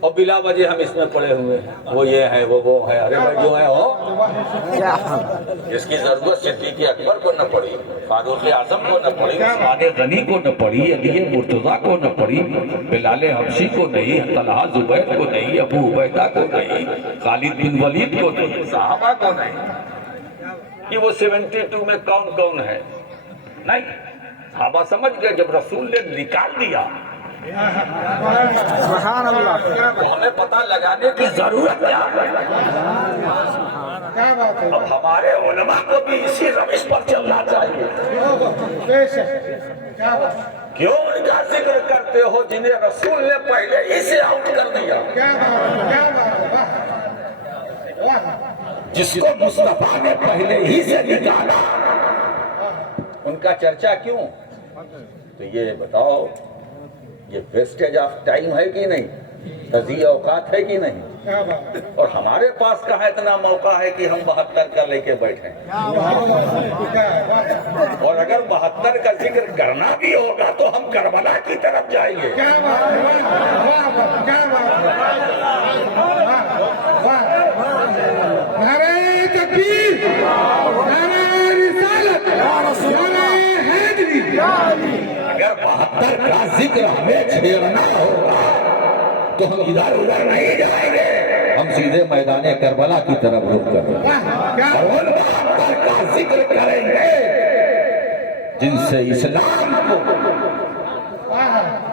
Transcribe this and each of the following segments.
اور بلا وجہ ہم اس میں پڑے ہوئے ہیں، وہ یہ ہے وہ ہے، ارے بھائی جو ہے ہو، جس کی ضرورت صدیق اکبر کو نہ پڑی، فاروق اعظم کو نہ پڑی، عثمان غنی کو نہ پڑی، علی مرتضیٰ کو نہ پڑی، بلال حبشی کو نہیں، طلحہ زبیر کو نہیں، ابو عبیدہ کو نہیں، خالد بن ولید کو نہیں، صحابہ کو نہیں کہ وہ 72 میں کون کون ہے، نہیں، صحابہ سمجھ گئے جب رسول نے نکال دیا سبحان اللہ، تو ہمیں پتہ لگانے کی ضرورت کیا ہے۔ اب ہمارے علماء کو بھی اسی روش پر چلنا چاہیے۔ کیوں ان کا ذکر کرتے ہو جنہیں رسول نے پہلے ہی سے آؤٹ کر دیا، جس کو مصطفیٰ نے پہلے ہی سے نکالا، ان کا چرچا کیوں؟ تو یہ بتاؤ یہ ویسٹیج آف ٹائم ہے کہ نہیں، تضیع اوقات ہے کہ نہیں؟ اور ہمارے پاس کہاں اتنا موقع ہے کہ ہم 72 کا لے کے بیٹھیں، اور اگر 72 کا ذکر کرنا بھی ہوگا تو ہم کربلا کی طرف جائیں گے۔ نعرہ تکبیر، نعرہ رسالت، نعرہ حیدری۔ اگر 72 کا ذکر ہمیں چھیڑنا ہوگا تو ہم ادھر ادھر نہیں جائیں گے، ہم سیدھے میدان کربلا کی طرف رخ کریں گے، اور ان 72 کا ذکر کریں گے جن سے اسلام کو،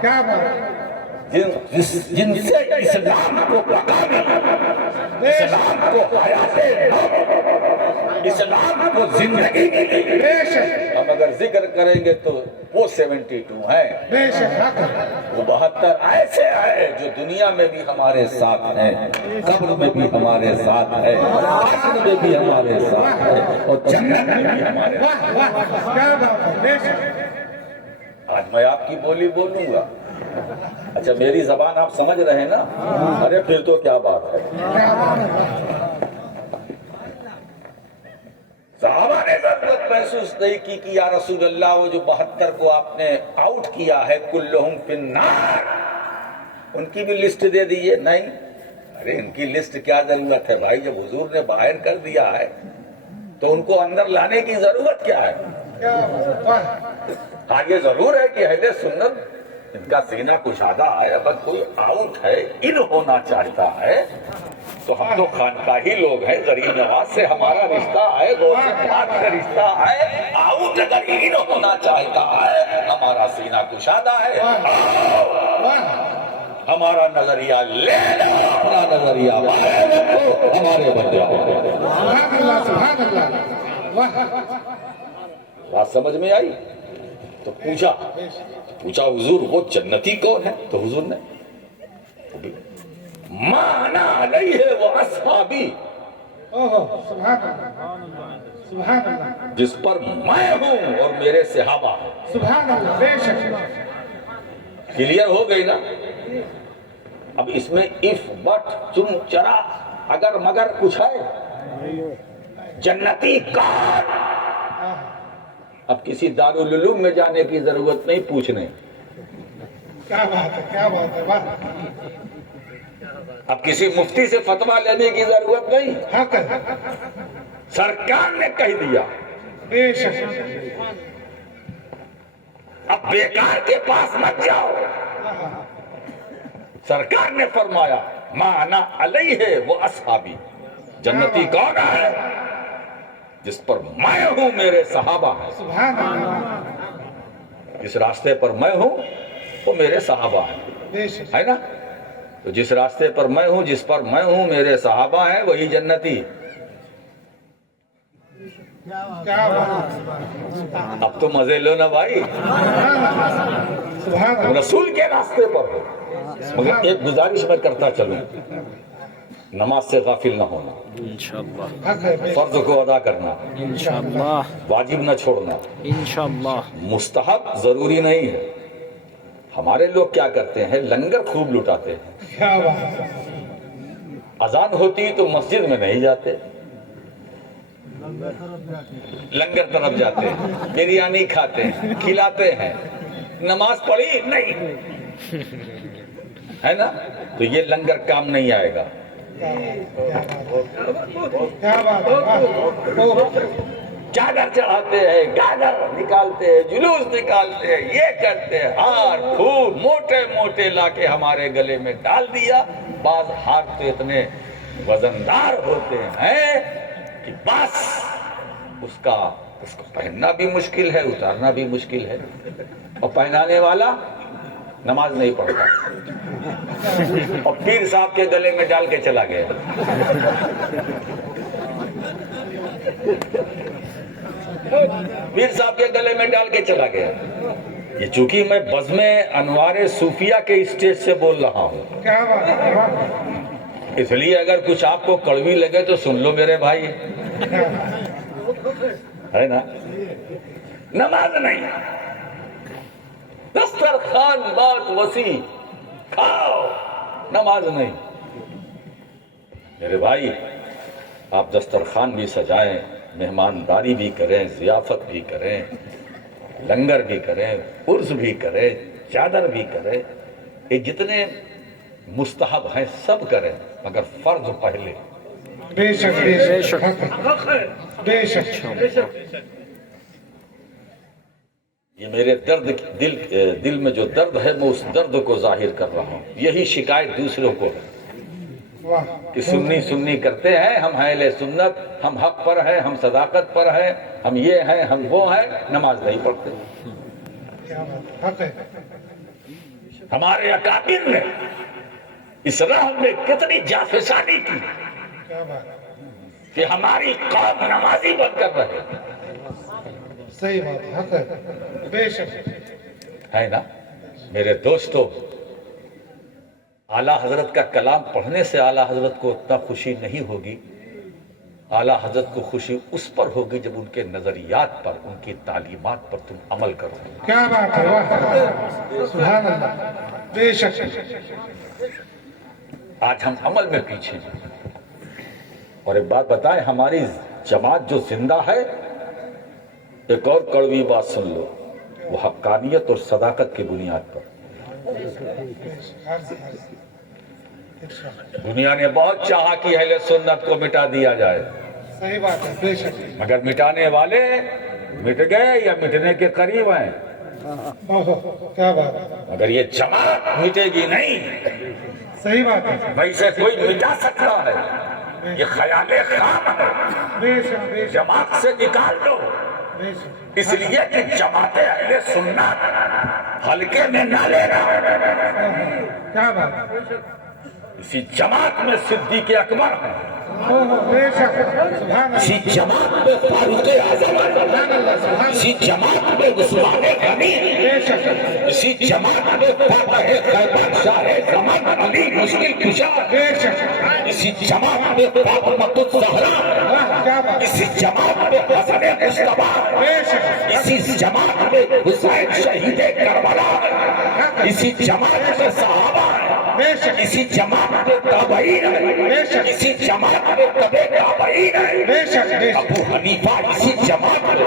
کیا بات، جن سے اسلام کو بقا ملی، اسلام کو حیات نو، اسلام کو زندگی ملی۔ بے شک، ہم اگر ذکر کریں گے تو وہ 72 ہیں، بے شک، وہ 72 ایسے ہیں جو دنیا میں بھی ہمارے ساتھ ہیں، قبر میں بھی ہمارے ساتھ ہیں، حشر میں بھی ہمارے ساتھ ہیں، اور جنت میں بھی ہمارے ساتھ ہیں۔ واہ واہ، کیا بات ہے، بے شک، آج میں آپ کی بولی بولوں گا، اچھا میری زبان آپ سمجھ رہے ہیں نا؟ ارے پھر تو کیا بات ہے۔ صحابہ نے ضرورت محسوس نہیں کی کہ یا رسول اللہ وہ جو 72 کو آپ نے آؤٹ کیا ہے کلہم فی النار، ان کی بھی لسٹ دے دیئے، نہیں، ارے ان کی لسٹ کیا ضرورت ہے بھائی، جب حضور نے باہر کر دیا ہے تو ان کو اندر لانے کی ضرورت کیا ہے؟ ہاں یہ ضرور ہے کہ اہل سنت ان کا سینہ کشادہ ہے، اگر کوئی آؤٹ ہے، ان ہونا چاہتا ہے تو ہم تو خانقاہی لوگ ہیں، غریب نواز سے ہمارا رشتہ ہے، غوث پاک سے رشتہ ہے، آؤٹ اگر ان ہونا چاہتا ہے ہمارا سینہ کشادہ ہے، ہمارا نظریہ لے لو، اپنا نظریہ باہر رکھو، ہمارے بن جاؤ۔ سبحان اللہ، سبحان اللہ، واہ، بات سمجھ میں آئی؟ تو پوچھا حضور وہ جنتی کون ہے؟ تو حضور نے ما انا علیہ و اصحابی، سبحان اللہ، سبحان اللہ، جس پر میں ہوں اور میرے صحابہ ہیں۔ سبحان اللہ، بے شک، کلیئر ہو گئی نا؟ اب اس میں اف بٹ چم چرا اگر مگر کچھ ہے؟ جنتی کون؟ اب کسی دارالعلوم میں جانے کی ضرورت نہیں پوچھنے، کیا بات ہے، کیا بات ہے، واہ، اب کسی مفتی سے فتویٰ لینے کی ضرورت نہیں، حق ہے، سرکار نے کہہ دیا۔ بے شک، اب بیکار کے پاس مت جاؤ، سرکار نے فرمایا ما انا علیہ و اصحابی، جنتی کون ہے؟ جس پر میں ہوں میرے صحابہ ہیں، سبحان اللہ، جس راستے پر میں ہوں وہ میرے صحابہ ہیں، بے شک، ہے نا؟ تو جس راستے پر میں ہوں، جس پر میں ہوں میرے صحابہ ہیں، وہی جنتی۔ کیا بات، اب تو مزے لو نا بھائی، سبحان اللہ، رسول کے راستے پر ہو۔ مگر ایک گزارش میں کرتا چلوں، نماز سے غافل نہ ہونا، انشاءاللہ، حق ہے، بے فرض کو ادا کرنا، انشاءاللہ، واجب نہ چھوڑنا، انشاءاللہ، مستحب ضروری نہیں ہے۔ ہمارے لوگ کیا کرتے ہیں، لنگر خوب لٹاتے ہیں، کیا بات ہے، اذان ہوتی تو مسجد میں نہیں جاتے، لنگر طرف جاتے ہیں، بریانی کھاتے ہیں، کھلاتے ہیں، نماز پڑھی نہیں ہے نا، تو یہ لنگر کام نہیں آئے گا. کیا بات ہے. چادر چڑھاتے ہیں، گاجر نکالتے ہیں، جلوس نکالتے ہیں، یہ کرتے ہیں، ہار پھول موٹے موٹے لا کے ہمارے گلے میں ڈال دیا. بعض ہار تو اتنے وزندار ہوتے ہیں کہ بس اس کو پہننا بھی مشکل ہے، اتارنا بھی مشکل ہے، اور پہنانے والا نماز نہیں پڑھتا اور پیر صاحب کے گلے میں ڈال کے چلا گیا. پیر صاحب کے گلے میں ڈال کے چلا گیا. یہ چونکہ میں بزم انوار صوفیہ کے اسٹیج سے بول رہا ہوں، کیا بات ہے. اس لیے اگر کچھ آپ کو کڑوی لگے تو سن لو میرے بھائی، ہے نا. نماز نہیں، دسترخوان بہت وسیع، کھاؤ، نماز نہیں. میرے بھائی آپ دسترخوان بھی سجائیں، مہمانداری بھی کریں، ضیافت بھی کریں، لنگر بھی کریں، عرس بھی کریں، چادر بھی کریں، یہ جتنے مستحب ہیں سب کریں، مگر فرض پہلے. بے شک بے شک بے شک. یہ میرے دل میں جو درد ہے میں اس درد کو ظاہر کر رہا ہوں. یہی شکایت دوسروں کو ہے واہ. کہ سنی کرتے ہیں، ہم اہل سنت، ہم حق پر ہیں، ہم صداقت پر ہیں، ہم یہ ہیں، ہم وہ ہیں، نماز نہیں پڑھتے. کیا بات ہے. حق ہے. ہمارے اکابر نے اس راہ میں کتنی جافسانی کی کیا بات ہے. کہ ہماری قوم نمازی بن کر رہے. صحیح بات ہے. حق ہے. بے شک. ہے نا میرے دوستو، اعلیٰ حضرت کا کلام پڑھنے سے اعلیٰ حضرت کو اتنا خوشی نہیں ہوگی. اعلیٰ حضرت کو خوشی اس پر ہوگی جب ان کے نظریات پر، ان کی تعلیمات پر تم عمل کرو. کیا بات ہے. واہ. سبحان اللہ. بے شک. آج ہم عمل میں پیچھے ہیں. اور ایک بات بتائیں، ہماری جماعت جو زندہ ہے، ایک اور کڑوی بات سن لو، وہ حقانیت اور صداقت کی بنیاد پر. دنیا نے بہت چاہا کہ اہل سنت کو مٹا دیا جائے، صحیح بات ہے. بے شک. مگر مٹانے والے مٹ گئے یا مٹنے کے قریب ہیں. کیا بات ہے. مگر یہ جماعت مٹے گی نہیں. صحیح بات ہے. ویسے کوئی مٹا سکتا ہے، یہ خیال خام ہے. بے شک بے شک جماعت سے نکال دو، بے شک. اس لیے کہ جماعت اہل سنت ہلکے میں نہ لینا. کیا بات ہے. اسی جماعت میں صدیق اکبر ہے، بے شک. سبحان اسی اللہ. جماعت میں فاروق اعظم ہے، اسی جماعت میں عثمان غنی ہے، بے شک. اسی جماعت میں فاتح خیبر شاہ زمان علی مشکل کشا، بے شک. اسی جماعت میں فاطمۃ الزہرا، کیا بات ہے. اسی جماعت میں حسن مصطفیٰ، بے شک. اسی جماعت میں حسین شہید کربلا، اسی جماعت میں صحابہ، بے شک. اسی جماعت میں تابعین، بے شک. اسی جماعت میں تبع تابعین، بے شک. بے شک. ابو حنیفہ اسی جماعت میں،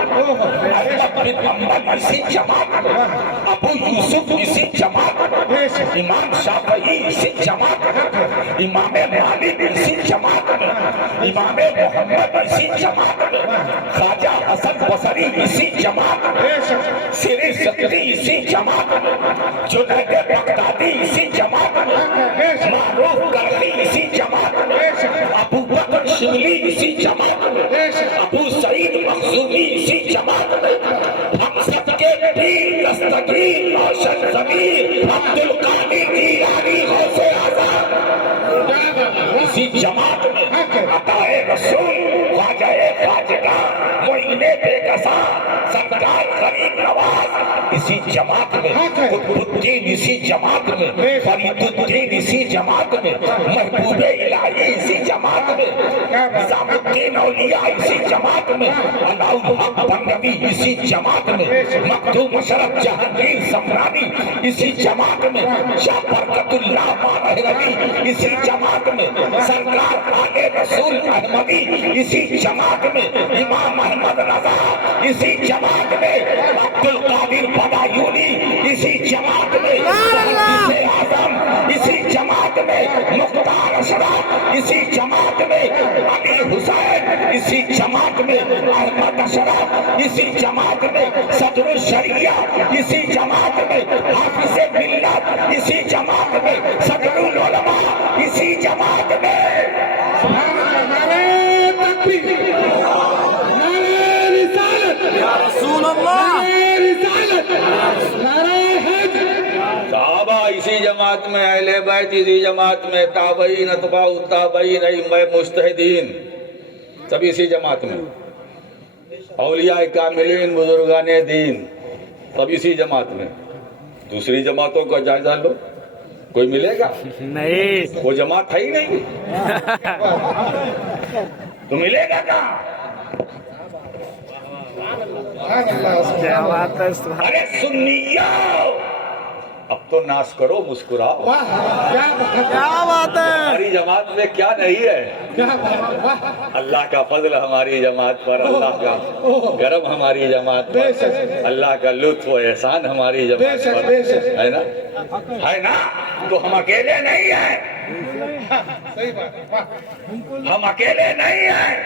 احمد بن حنبل اسی جماعت میں، ابو یوسف اسی جماعت میں، بے شک. امام شافعی اسی جماعت میں، امام مالک اسی جماعت میں، امام محمد اسی جماعت میں، خواجہ حسن بصری اسی جماعت میں، بے شک. سری سکتی اسی جماعت میں، جنید بغدادی اسی جماعت میں، بے شک. معروف کرنی اسی جماعت میں، بے شک. ابو بکر شبلی اسی جماعت میں، بے شک. ابو سعید مخزومی اسی جماعت میں، ہم سب کے پیر دستگیر روشن ضمیر عبد القادر جیلانی غوث اعظم اسی جماعت میں، عطا رسول خواجہ خواجہ معین بے قصا سرکار غریب نواز اسی جماعت میں، قطب الدین اسی جماعت میں، فرید الدین اسی جماعت میں، محبوب الہی اسی جماعت میں، نظام الدین اولیاء اسی جماعت میں، علاء الحق بنگوی اسی جماعت میں، مخدوم اشرف جہانگیر سمرانی اسی جماعت میں، شاہ برکت اللہ ماہروی اسی جماعت میں، سرکار آل رسول احمدی اسی جماعت میں، امام محمد رضا اسی جماعت جماعت میں عبد القادر بدایونی اسی جماعت میں اعظم اسی جماعت میں مختار اشرف اسی جماعت میں علی حسین اسی جماعت میں احمد اشرف اسی جماعت میں صدر الشریعہ اسی جماعت میں حافظ ملت اسی جماعت میں صدر العلماء اسی جماعت میں رسول اللہ صحابہ اسی جماعت میں، اہل بیت اسی جماعت میں، تابعین اتباع التابعین ائمہ مجتہدین سب اسی جماعت میں، اولیاء کاملین بزرگان دین سب اسی جماعت میں۔ دوسری جماعتوں کا جائزہ لو، کوئی ملے گا؟ نہیں، وہ جماعت ہے ہی نہیں، تو ملے گا کہاں؟ کیا بات ہے، سبحان ارے سنیوں اب تو ناز کرو، مسکراؤ، کیا بات ہے، ہماری جماعت میں کیا نہیں ہے؟ اللہ کا فضل ہماری جماعت پر، اللہ کا کرم ہماری جماعت پر، اللہ کا لطف و احسان ہماری جماعت پر ہے نا، ہے نا؟ تو ہم اکیلے نہیں ہیں، ہم اکیلے نہیں ہیں۔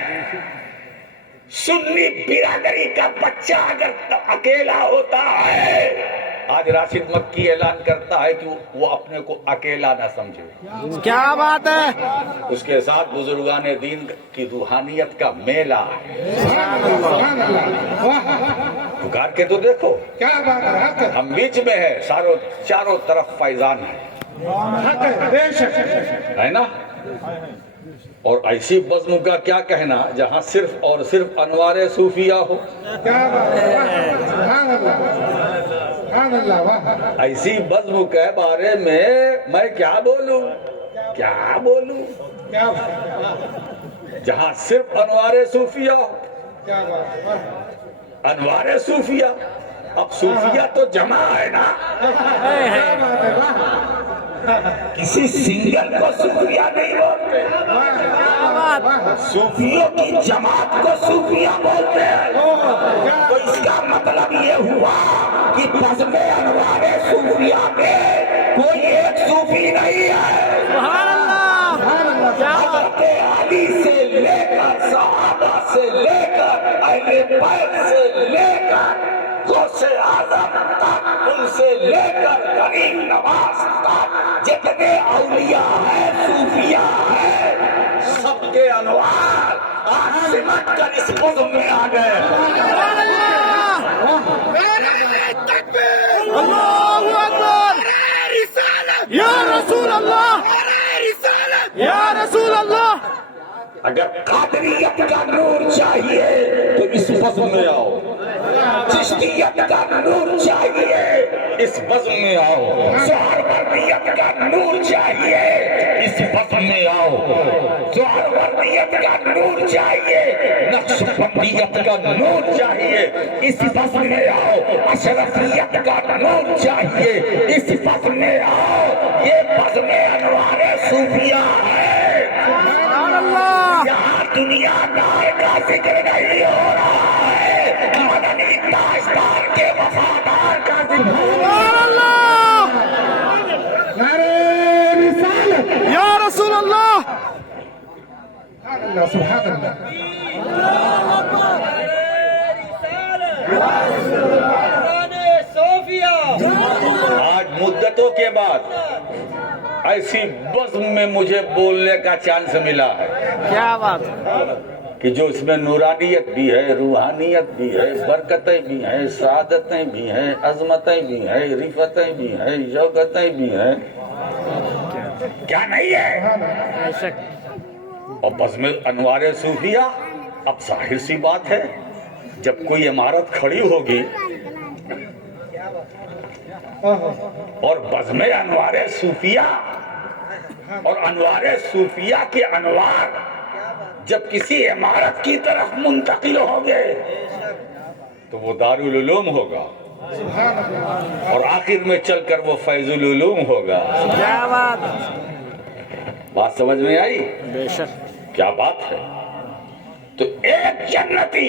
سنی برادری کا بچہ اگر اکیلا ہوتا ہے، آج راشد مکی اعلان کرتا ہے کہ وہ اپنے کو اکیلا نہ سمجھے، کیا بات ہے، اس کے ساتھ بزرگان دین کی روحانیت کا میلہ ہے۔ پکار کے تو دیکھو، کیا بات ہے، حق ہے، ہم بیچ میں ہیں، چاروں طرف فیضان ہے، حق ہے، بے شک ہے نا؟ اور ایسی بزم کا کیا کہنا جہاں صرف اور صرف انوار صوفیہ ہو، کیا بات ہے، سبحان اللہ سبحان اللہ، واہ ایسی بزم کے بارے میں میں کیا بولوں، کیا بولوں؟ کیا بات ہے، جہاں صرف انوار صوفیہ ہو، کیا بات ہے، واہ انوار صوفیہ، اب صوفیہ تو جمع ہے نا، کیا بات ہے، واہ کسی سنگل کو صوفیہ نہیں بولتے، صوفیوں کی جماعت کو صوفیہ بولتے ہیں۔ تو اس کا مطلب یہ ہوا کہ بزم انوار صوفیہ میں کوئی ایک صوفی نہیں ہے، سبحان اللہ، کیا بات، حضرت علی سے لے کر صحابہ سے لے کر اہل بیت سے لے کر غوث اعظم تک، ان سے لے کر غریب نواز تک جتنے اولیاء ہیں صوفیاء ہیں، سب کے انوار آج سمٹ کر اس بزم میں آ گئے۔ اللہ اکبر، یا رسول اللہ، یا رسول اللہ، اگر قادریت کا نور چاہیے تو اس بزم میں آؤ، چشتیت کا نور چاہیے اس بزم میں آؤ، سہروردیت کا نور چاہیے اس بزم میں آؤ، سہروردیت کا نور چاہیے، نقش بندیت کا نور چاہیے اس بزم میں آؤ، اشرفیت کا نور چاہیے اس بزم میں آؤ۔ یہ بزم انوار صوفیہ ہے، سبحان اللہ، یہاں دنیا دار کا ذکر نہیں ہو رہا ہے، مدنی تاجدار کے وفادار کا ذکر ہو رہا سبحان اللہ، نعرہ رسالت، یا رسول اللہ، سبحان اللہ سبحان اللہ، آج مدتوں کے بعد ایسی بزم میں مجھے بولنے کا چانس ملا ہے کیا بات، کہ جو اس میں نورانیت بھی ہے، روحانیت بھی ہے، برکتیں بھی ہیں، سعادتیں بھی ہیں، عظمتیں بھی ہیں، رفتیں بھی ہیں، یوگتیں بھی ہیں، کیا نہیں ہے؟ بے شک، اور بزم انوار صوفیہ، اب ظاہر سی بات ہے جب کوئی عمارت کھڑی ہوگی اور بزم انوار صوفیہ اور انوار صوفیہ کے انوار جب کسی عمارت کی طرف منتقل ہوں گے تو وہ دارالعلوم ہوگا، اور آخر میں چل کر وہ فیض العلوم ہوگا۔ کیا بات، بات سمجھ میں آئی؟ بے شک، کیا بات ہے؟ تو ایک جنتی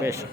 بے شک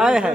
آئے ہے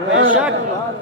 بے شک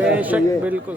بے شک بالکل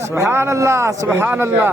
سبحان اللہ سبحان اللہ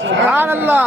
سبحان اللہ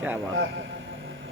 کیا بات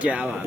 کیا بات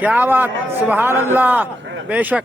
کیا بات سبحان اللہ بے شک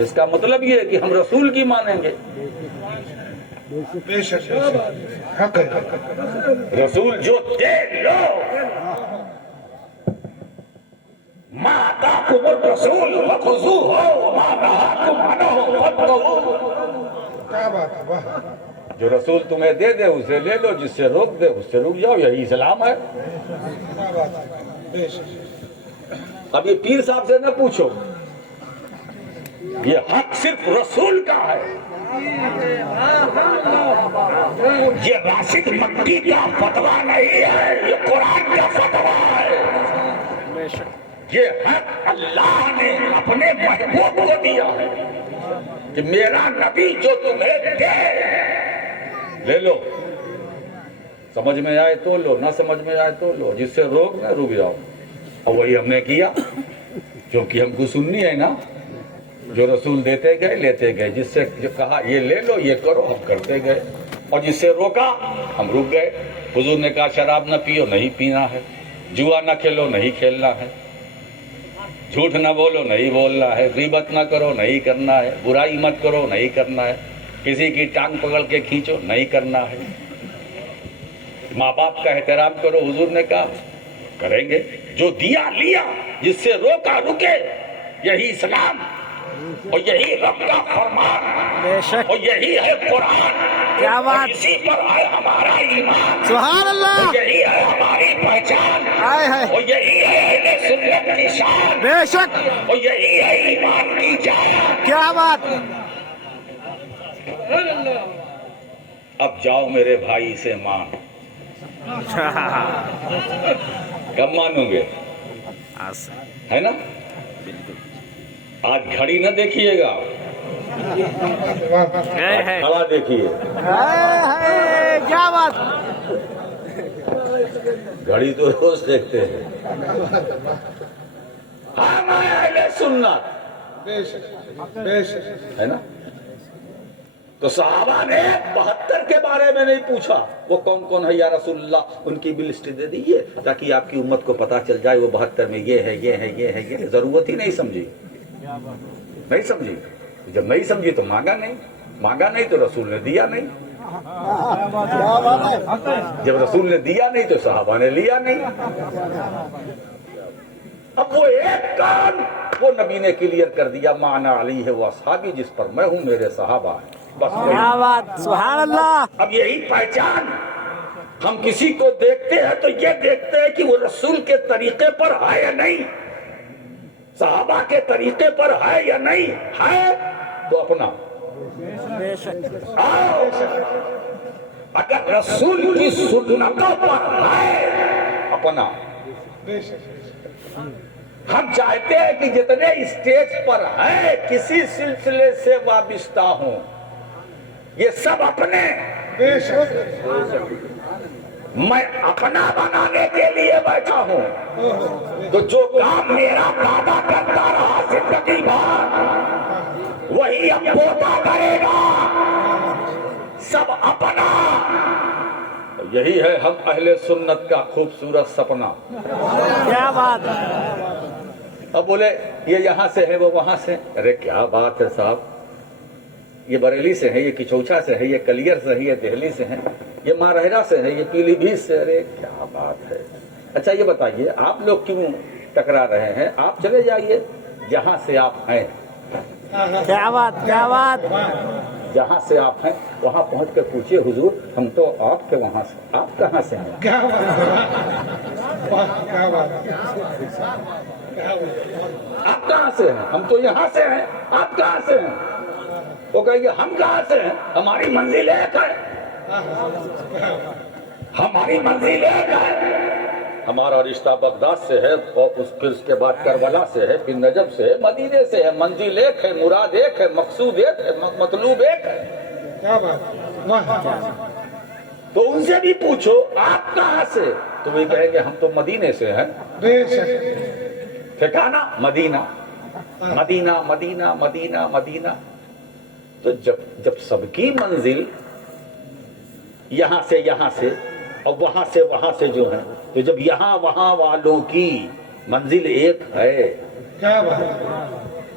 اس کا مطلب یہ ہے کہ ہم رسول کی مانیں گے. بے شک حق ہے. رسول جو دے لو. ما آتاکم الرسول فخذوہ وما نہاکم عنہ فانتہوا. کیا بات ہے. واہ. جو رسول تمہیں دے دے اسے لے لو، جس سے روک دے اس سے رک جاؤ. یہی اسلام ہے. کیا بات ہے. بے شک. اب یہ پیر صاحب سے نہ پوچھو، یہ حق صرف رسول کا ہے. یہ راشد مکی کا فتویٰ نہیں ہے، یہ قرآن کا فتویٰ ہے. بے شک یہ حق اللہ نے اپنے محبوب کو دیا ہے کہ میرا نبی جو تمہیں دے لے لو. سمجھ میں آئے تو لو، نہ سمجھ میں آئے تو لو. جس سے روک نہ رک جاؤ. اور وہی ہم نے کیا، کیونکہ ہم کو سننی ہے نا. جو رسول دیتے گئے لیتے گئے، جس سے جو کہا یہ لے لو یہ کرو ہم کرتے گئے، اور جس سے روکا ہم رک گئے. حضور نے کہا شراب نہ پیو، نہیں پینا ہے. جوا نہ کھیلو، نہیں کھیلنا ہے. جھوٹ نہ بولو، نہیں بولنا ہے. غیبت نہ کرو، نہیں کرنا ہے. برائی مت کرو، نہیں کرنا ہے. کسی کی ٹانگ پکڑ کے کھینچو، نہیں کرنا ہے. ماں باپ کا احترام کرو، حضور نے کہا کریں گے. جو دیا لیا، جس سے روکا رکے. یہی اسلام اور یہی رب کا فرمان بے شک اور یہی ہے قرآن. کیا بات. اور اسی پر ہے ہمارا ایمان. سبحان اللہ. اور یہی ہے ہماری پہچان. آئے ہے. اور یہی ہے اہل سنت کی شان. بے شک اور یہی ہے ایمان کی جان. کیا بات. اب جاؤ میرے بھائی سے مان. کب مانوں گے؟ ہے نا. آج گھڑی نہ دیکھیے گا، آج کھڑا دیکھیے. کیا بات. گھڑی تو روز دیکھتے ہیں. ہم اہل سنت. بے شک. بے شک. ہے نا. تو صحابہ نے 72 کے بارے میں نہیں پوچھا وہ کون کون ہے یا رسول اللہ، ان کی بھی لسٹ دے دیجیے تاکہ آپ کی امت کو پتا چل جائے وہ 72 میں یہ ہے یہ ہے یہ ہے یہ. ضرورت ہی نہیں سمجھی. نہیں سمجھی. جب نہیں سمجھی تو مانگا نہیں تو رسول نے دیا نہیں. جب رسول نے دیا نہیں تو صحابہ نے لیا نہیں. اب وہ ایک کام وہ نبی نے کلیئر کر دیا، مانا علی ہے وہ اصحابی، جس پر میں ہوں میرے صحابہ ہیں. بس کیا بات. سبحان اللہ. اب یہی پہچان. ہم کسی کو دیکھتے ہیں تو یہ دیکھتے ہیں کہ وہ رسول کے طریقے پر ہے یا نہیں، صحابہ کے طریقے پر ہے یا نہیں. ہے تو اپنا. بے شک. آؤ. اگر رسول کی سنتوں پر ہے اپنا. بے شک. ہم چاہتے ہیں کہ جتنے اسٹیج پر ہیں کسی سلسلے سے وابستہ ہوں، یہ سب اپنے. بے شک. میں اپنا بنانے کے لیے بیٹھا ہوں. تو جو کام میرا دادا کرتا رہا زندگی بھر وہی اب پوتا کرے گا. سب اپنا. یہی ہے ہم اہل سنت کا خوبصورت سپنا. کیا بات. اب بولے یہ یہاں سے ہے وہ وہاں سے. ارے کیا بات ہے صاحب، یہ بریلی سے ہے، یہ کچوچا سے ہے، یہ کلیئر سے ہے، یہ دہلی سے ہے، یہ ماہرہ سے ہے، یہ پیلی بھیت سے. ارے کیا بات ہے. اچھا یہ بتائیے آپ لوگ کیوں ٹکرا رہے ہیں؟ آپ چلے جائیے جہاں سے آپ ہیں. کیا بات. کیا بات. جہاں سے آپ ہیں وہاں پہنچ کے پوچھیے حضور ہم تو آپ کے وہاں سے، آپ کہاں سے ہیں؟ کیا بات. کیا بات. آپ کہاں سے ہیں؟ ہم تو یہاں سے ہیں. آپ کہاں سے ہیں؟ وہ کہیں گے ہم کہاں سے ہیں، ہماری منزل ایک ہے. ہماری منزل ایک ہے. ہمارا رشتہ بغداد سے ہے، اور پھر اس کے بعد کربلا سے ہے، پھر نجف سے ہے، مدینے سے ہے. منزل ایک ہے، مراد ایک ہے، مقصود ایک ہے، مطلوب ایک ہے. کیا بات. واہ. تو ان سے بھی پوچھو آپ کہاں سے، تو وہ کہیں گے ہم تو مدینے سے ہیں. بے شک. ٹھکانا مدینہ مدینہ مدینہ مدینہ مدینہ. تو جب سب کی منزل یہاں سے اور وہاں سے جو ہے، تو جب یہاں وہاں والوں کی منزل ایک ہے کیا بات.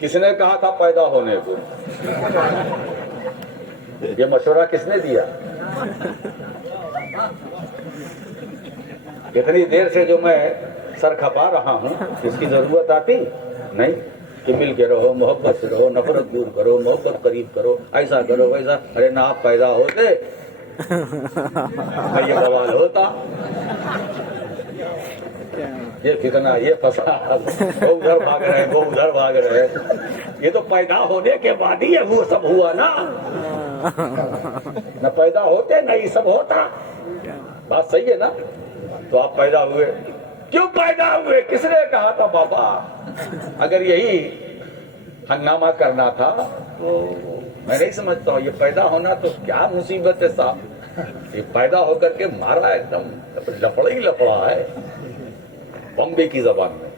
کس نے کہا تھا پیدا ہونے کو؟ یہ مشورہ کس نے دیا؟ اتنی دیر سے جو میں سر کھپا رہا ہوں اس کی ضرورت آتی نہیں کہ مل کے رہو، محبت سے رہو، نفرت دور کرو، محبت قریب کرو، ایسا کرو ویسا. ارے نہ آپ پیدا ہوتے نہ یہ بوال ہوتا، یہ فتنہ، یہ فساد، وہ ادھر بھاگ رہے ہیں، وہ ادھر بھاگ رہے ہیں. یہ تو پیدا ہونے کے بعد ہی وہ سب ہوا نا. نہ پیدا ہوتے نہ یہ سب ہوتا. بات صحیح ہے نا؟ تو آپ پیدا ہوئے. کیوں پیدا ہوئے؟ کس نے کہا تھا بابا؟ اگر یہی ہنگامہ کرنا تھا تو میں نہیں سمجھتا ہوں. یہ پیدا ہونا تو کیا مصیبت ہے صاحب. یہ پیدا ہو کر کے مارا ایک دم لفڑا ہی لفڑا ہے. بمبے کی زبان میں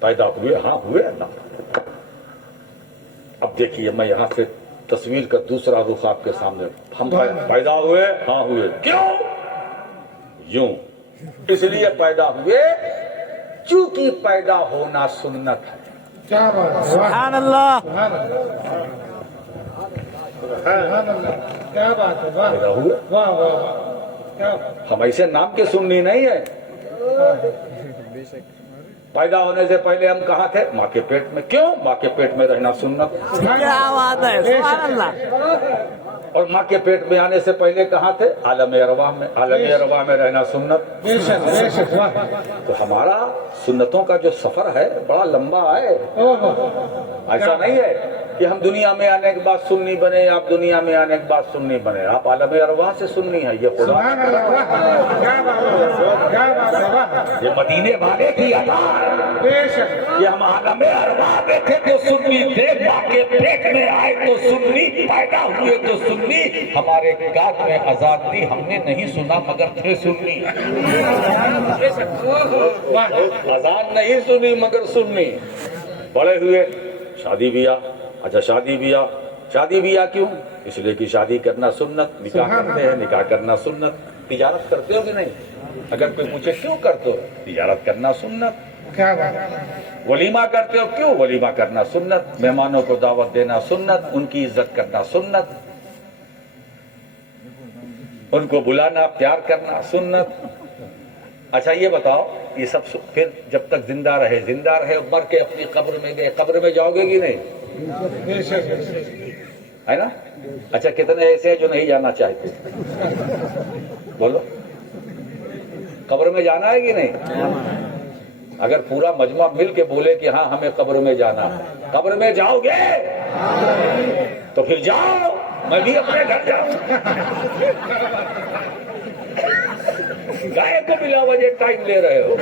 پیدا ہوئے، ہاں ہوئے نا. اب دیکھیے میں یہاں سے تصویر کا دوسرا رخ آپ کے سامنے. ہم پیدا ہوئے، ہاں ہوئے. کیوں؟ یوں اس لیے پیدا ہوئے چونکہ پیدا ہونا سنت ہے. کیا بات ہے، سبحان اللہ. سبحان اللہ، سبحان اللہ، کیا بات ہے، واہ پیدا ہوئے. واہ واہ، کیا بات ہم ایسے نام کے سننی نہیں ہے. پیدا ہونے سے پہلے ہم کہاں تھے؟ ماں کے پیٹ میں. کیوں؟ ماں کے پیٹ میں رہنا سنت. کیا بات ہے، سبحان اللہ. اور ماں کے پیٹ میں آنے سے پہلے کہاں تھے؟ عالم ارواح میں. عالم ارواح میں رہنا سنت. بے شک بے شک، واہ تو ہمارا سنتوں کا جو سفر ہے بڑا لمبا ہے. ایسا نہیں ہے کہ ہم دنیا میں آنے کے بعد سنی بنے، آپ دنیا میں آنے کے بعد سنی بنے. آپ عالم ارواح سے سنی ہے. یہ خدا، سبحان اللہ، واہ، کیا بات ہے، کیا بات ہے، واہ، یہ مدینے والے کی ادا ہے. بے شک، یہ ہم عالم ارواح میں تھے تو سنی تھے، ماں کے پیٹ میں آئے تو سنی، پیدا ہوئے تو سنی. ہمارے کان میں اذان دی، ہم نے نہیں سنا مگر تھے سنی. اذان نہیں سنی مگر سنی. بڑے ہوئے، شادی بیاہ. اچھا شادی بیاہ، شادی بیاہ کیوں؟ اس لیے کہ شادی کرنا سنت. نکاح کرتے ہیں، نکاح کرنا سنت. تجارت کرتے ہو کہ نہیں؟ اگر کوئی پوچھے کیوں کرتے ہو؟ تجارت کرنا سنت. کیا بات ہے، ولیمہ کرتے ہو کیوں؟ ولیمہ کرنا سنت. مہمانوں کو دعوت دینا سنت. ان کی عزت کرنا سنت. ان کو بلانا، پیار کرنا سنت. اچھا یہ بتاؤ، یہ سب پھر جب تک زندہ رہے، زندہ رہے، مر کے اپنی قبر میں گئے، قبر میں جاؤ گے کہ نہیں؟ بے شک، ہے نا؟ اچھا کتنے ایسے ہیں جو نہیں جانا چاہتے؟ بولو، قبر میں جانا ہے کہ نہیں؟ اگر پورا مجمع مل کے بولے کہ ہاں ہمیں قبر میں جانا ہے، قبر میں جاؤ گے تو پھر جاؤ. میں بھی اپنے گھر جاؤں. گائے کو بلا وجہ ٹائم لے رہے ہو.